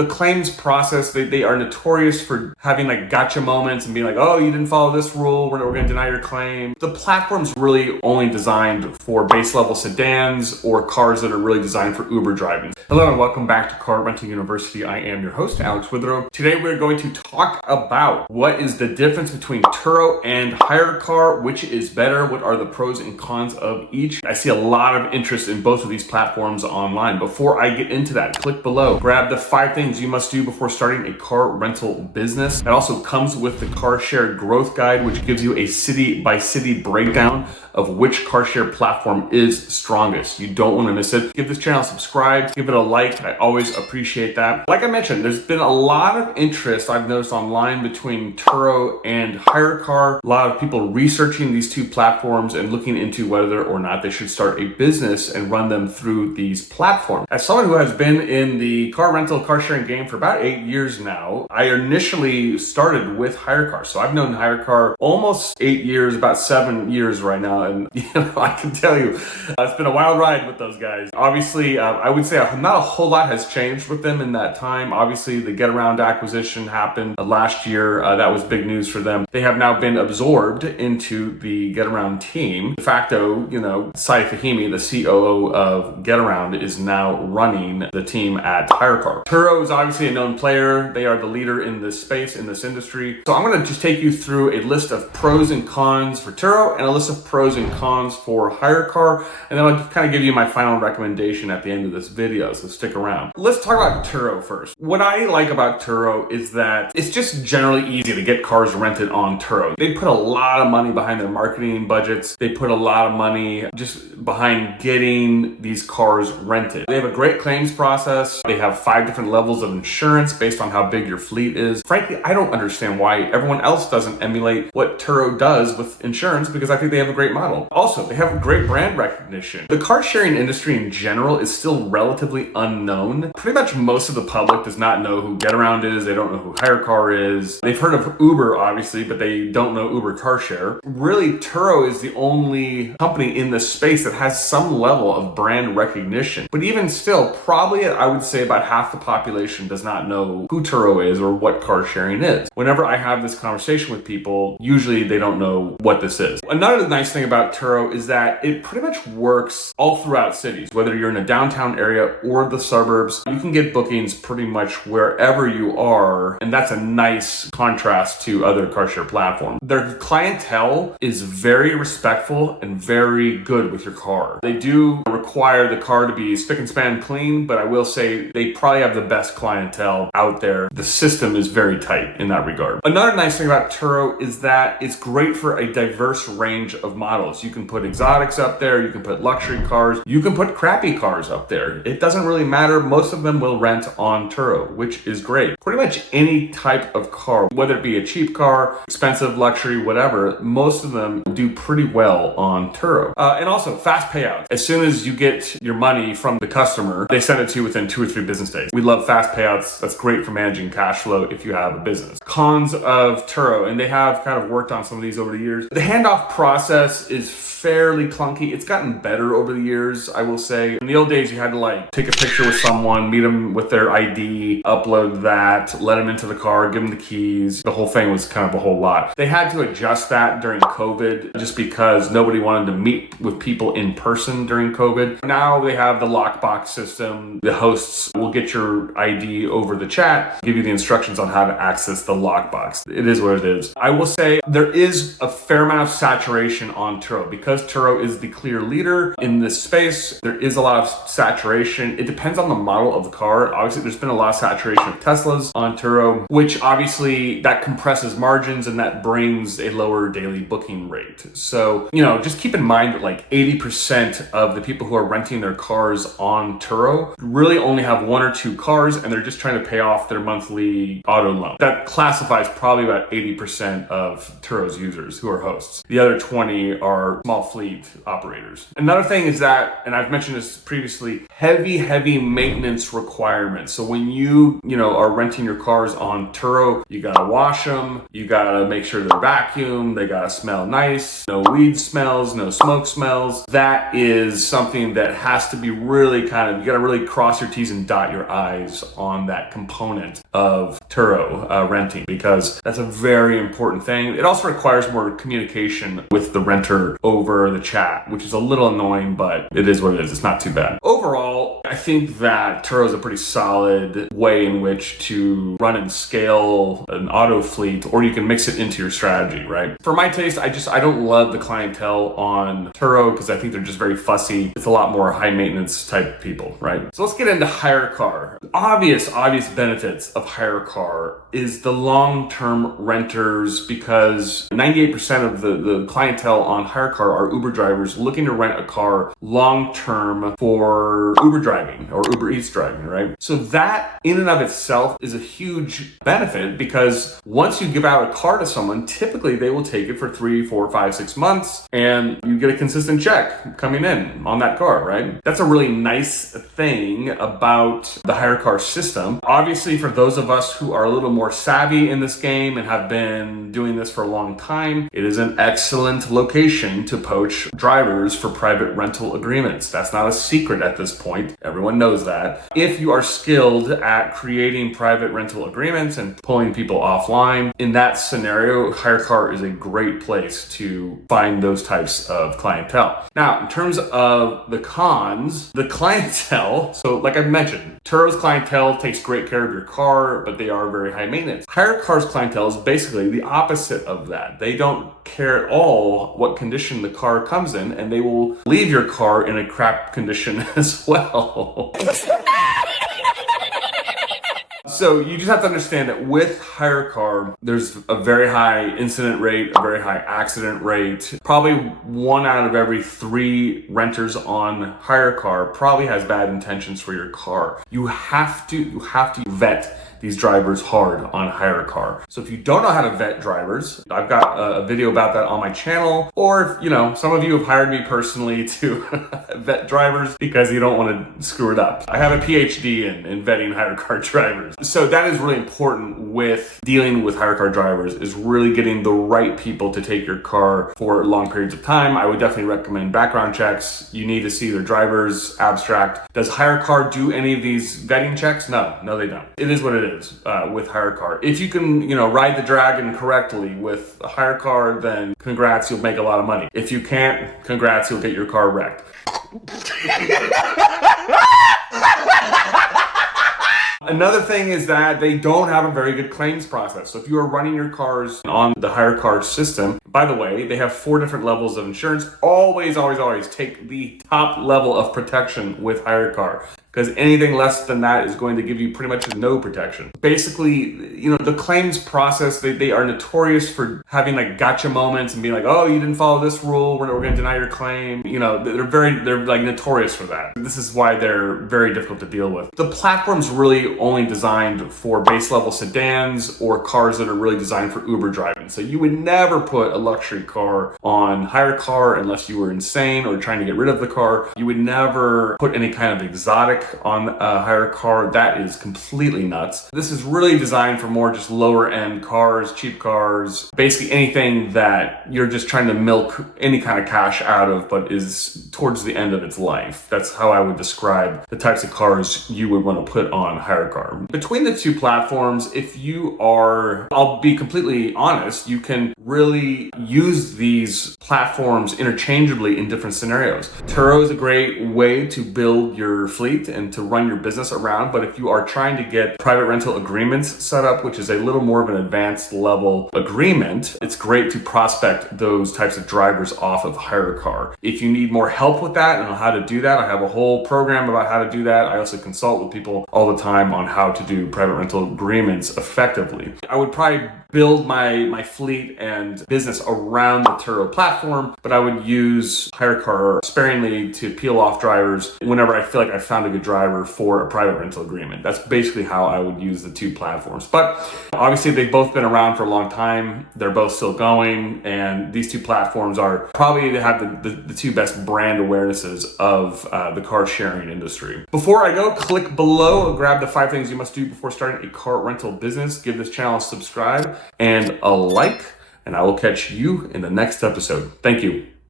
The claims process, they are notorious for having like gotcha moments and being like, oh, you didn't follow this rule, we're going to deny your claim. The platform's really only designed for base level sedans or cars that are really designed for Uber driving. Hello and welcome back to Car Renting University. I am your host, Alex Withrow. Today we're going to talk about what is the difference between Turo and Hyrecar, which is better, what are the pros and cons of each. I see a lot of interest in both of these platforms online. Before I get into that, click below, grab the 5 things you must do before starting a car rental business. It also comes with the Car Share Growth Guide, which gives you a city by city breakdown of which car share platform is strongest. You don't want to miss it. Give this channel a subscribe, give it a like. I always appreciate that. Like I mentioned, there's been a lot of interest I've noticed online between Turo and Hyrecar. A lot of people researching these two platforms and looking into whether or not they should start a business and run them through these platforms. As someone who has been in the car rental, car sharing game for about 8 years now, I initially started with Hyrecar. So I've known Hyrecar almost 8 years, about 7 years right now. And I can tell you, it's been a wild ride with those guys. Obviously, I would say not a whole lot has changed with them in that time. Obviously, the Getaround acquisition happened last year. That was big news for them. They have now been absorbed into the Getaround team. De facto, Sai Fahimi, the COO of Getaround, is now running the team at Hyrecar. Turo is obviously a known player. They are the leader in this space, in this industry. So I'm going to just take you through a list of pros and cons for Turo and a list of pros and cons for Hyrecar, and then I'll kind of give you my final recommendation at the end of this video, so stick around. Let's talk about Turo first. What I like about Turo is that it's just generally easy to get cars rented on Turo. They put a lot of money behind their marketing budgets. They put a lot of money just behind getting these cars rented. They have a great claims process. They have 5 different levels of insurance based on how big your fleet is. Frankly, I don't understand why everyone else doesn't emulate what Turo does with insurance, because I think they have a great model. Also, they have great brand recognition. The car sharing industry in general is still relatively unknown. Pretty much most of the public does not know who Getaround is. They don't know who Hyrecar is. They've heard of Uber, obviously, but they don't know Uber car share. Really, Turo is the only company in this space that has some level of brand recognition. But even still, probably I would say about half the population does not know who Turo is or what car sharing is. Whenever I have this conversation with people, usually they don't know what this is. Another nice thing about Turo is that it pretty much works all throughout cities. Whether you're in a downtown area or the suburbs, you can get bookings pretty much wherever you are, and that's a nice contrast to other car share platforms. Their clientele is very respectful and very good with your car. They do require the car to be spick and span clean, but I will say they probably have the best clientele out there. The system is very tight in that regard. Another nice thing about Turo is that it's great for a diverse range of models. You can put exotics up there, you can put luxury cars, you can put crappy cars up there. It doesn't really matter. Most of them will rent on Turo, which is great. Pretty much any type of car, whether it be a cheap car, expensive, luxury, whatever, most of them do pretty well on Turo. And also fast payouts. As soon as you get your money from the customer, they send it to you within 2 or 3 business days. We love fast payouts. That's great for managing cash flow if you have a business. Cons of Turo, and they have kind of worked on some of these over the years. The handoff process is fairly clunky. It's gotten better over the years, I will say. In the old days, you had to take a picture with someone, meet them with their ID, upload that, let them into the car, give them the keys. The whole thing was kind of a whole lot. They had to adjust that during COVID just because nobody wanted to meet with people in person during COVID. Now they have the lockbox system. The hosts will get your ID over the chat, give you the instructions on how to access the lockbox. It is what it is. I will say there is a fair amount of saturation on Turo because Turo is the clear leader in this space. There is a lot of saturation. It depends on the model of the car. Obviously, there's been a lot of saturation of Teslas on Turo, which obviously that compresses margins and that brings a lower daily booking rate. So, just keep in mind that 80% of the people who are renting their cars on Turo really only have 1 or 2 cars and they're just trying to pay off their monthly auto loan. That classifies probably about 80% of Turo's users who are hosts. The other 20 are small fleet operators. Another thing is that, and I've mentioned this previously, heavy maintenance requirements. So when you are renting your cars on Turo, you gotta wash them, you gotta make sure they're vacuumed, they gotta smell nice, no weed smells, no smoke smells. That is something that has to be really you gotta really cross your T's and dot your I's on that component of Turo renting, because that's a very important thing. It also requires more communication with the renter over the chat, which is a little annoying, but it is what it is. It's not too bad. Overall, I think that Turo is a pretty solid way in which to run and scale an auto fleet, or you can mix it into your strategy, right? For my taste, I don't love the clientele on Turo because I think they're just very fussy. It's a lot more high maintenance type people, right? So let's get into Hyrecar. Obvious benefits of Hyrecar is the long-term renters, because 98% of the clientele on Hyrecar are Uber drivers looking to rent a car long-term for Uber driving or Uber Eats driving, right? So that in and of itself is a huge benefit, because once you give out a car to someone, typically they will take it for 3, 4, 5, 6 months, and you get a consistent check coming in on that car, right? That's a really nice thing about the Hyrecar system. Obviously, for those of us who are a little more savvy in this game and have been doing this for a long time, it is an excellent location to poach drivers for private rental agreements. That's not a secret at this point. Everyone knows that. If you are skilled at creating private rental agreements and pulling people offline, in that scenario, Hyrecar is a great place to find those types of clientele. Now, in terms of the cons, the clientele, so like I mentioned, Turo's clientele takes great care of your car, but they are very high maintenance. Hyrecar's clientele is basically the opposite of that. They don't care at all what condition the car comes in, and they will leave your car in a crap condition as well. So you just have to understand that with Hyrecar, there's a very high incident rate, a very high accident rate. Probably 1 out of every 3 renters on Hyrecar probably has bad intentions for your car. You have to vet these drivers hard on Hyrecar. So if you don't know how to vet drivers, I've got a video about that on my channel. Or if, some of you have hired me personally to vet drivers because you don't want to screw it up. I have a PhD in vetting Hyrecar drivers. So that is really important with dealing with Hyrecar drivers, is really getting the right people to take your car for long periods of time. I would definitely recommend background checks. You need to see their driver's abstract. Does Hyrecar do any of these vetting checks? No, they don't. It is what it is. With Hyrecar. If you can, ride the dragon correctly with a Hyrecar, then congrats, you'll make a lot of money. If you can't, congrats, you'll get your car wrecked. Another thing is that they don't have a very good claims process. So if you are running your cars on the Hyrecar system, by the way, they have 4 different levels of insurance. Always take the top level of protection with Hyrecar, because anything less than that is going to give you pretty much no protection. Basically, the claims process, they are notorious for having like gotcha moments and being like, oh, you didn't follow this rule, we're going to deny your claim. They're like notorious for that. This is why they're very difficult to deal with. The platform's really only designed for base level sedans or cars that are really designed for Uber driving. So you would never put a luxury car on Hyrecar unless you were insane or trying to get rid of the car. You would never put any kind of exotic on a Hyrecar. That is completely nuts. This is really designed for more just lower end cars, cheap cars, basically anything that you're just trying to milk any kind of cash out of, but is towards the end of its life. That's how I would describe the types of cars you would want to put on Hyrecar. Between the two platforms, if you are, I'll be completely honest, you can really use these platforms interchangeably in different scenarios. Turo is a great way to build your fleet and to run your business around, but if you are trying to get private rental agreements set up, which is a little more of an advanced level agreement, it's great to prospect those types of drivers off of Hyrecar. If you need more help with that and on how to do that, I have a whole program about how to do that. I also consult with people all the time on how to do private rental agreements effectively. I would probably build my fleet and business around the Turo platform, but I would use Hyrecar sparingly to peel off drivers whenever I feel like I found a good driver for a private rental agreement. That's basically how I would use the two platforms. But obviously they've both been around for a long time. They're both still going, and these two platforms are probably to have the two best brand awarenesses of the car sharing industry. Before I go, click below, grab the 5 things you must do before starting a car rental business. Give this channel a subscribe and a like, and I will catch you in the next episode. Thank you.